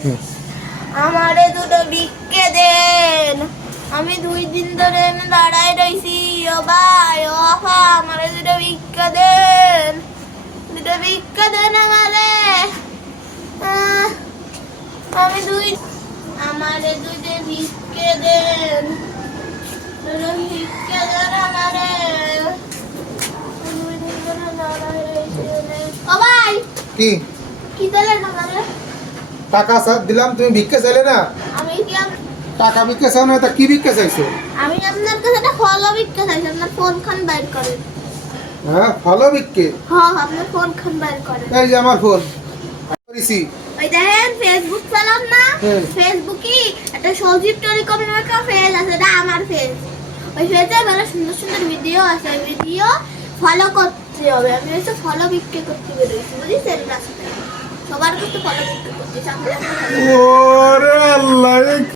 আমারে দুটো ভিক্ষে দেন। আমি 2 দিন ধরে এনে দাঁড়ায় রইছি। ও ভাই ও আপা, আমারে দুটো ভিক্ষা দেন, দুটো ভিক্ষা দেন আমারে। আমি আমারে দুটো ভিক্ষে দেন, দুটো ভিক্ষে দেন আমারে। 2 দিন ধরে দাঁড়ায় রইছি। ও ভাই কি কি দিলেন আমারে? টাকা দিলাম, তুমি ভিক্ষা চাইলে না? আমি কি টাকা ভিক্ষা চাও না, তা কি ভিক্ষা চাইছো? আমি আপনার কাছে একটা ফলো ভিক্ষা চাইছি। আপনার ফোন খান বাইর করেন। হ্যাঁ, ফলো ভিক্ষে? হ্যাঁ, আপনার ফোন খান বাইর করেন। এই যে আমার ফোন করেছি। ওই দেখেন ফেসবুক চালান না? ফেসবুকে একটা সজীব টেলিকম নামে একটা পেজ আছে, এটা আমার পেজ। ওই পেজে ভালো সুন্দর সুন্দর ভিডিও আছে, ভিডিও ফলো করতে হবে। আমি হচ্ছে ফলো ভিক্ষা করতে বেরোইছি, বুঝেছেন? রাস্তায় সবার কাছে ফলো ভিক্ষা করতে চাকরি। ও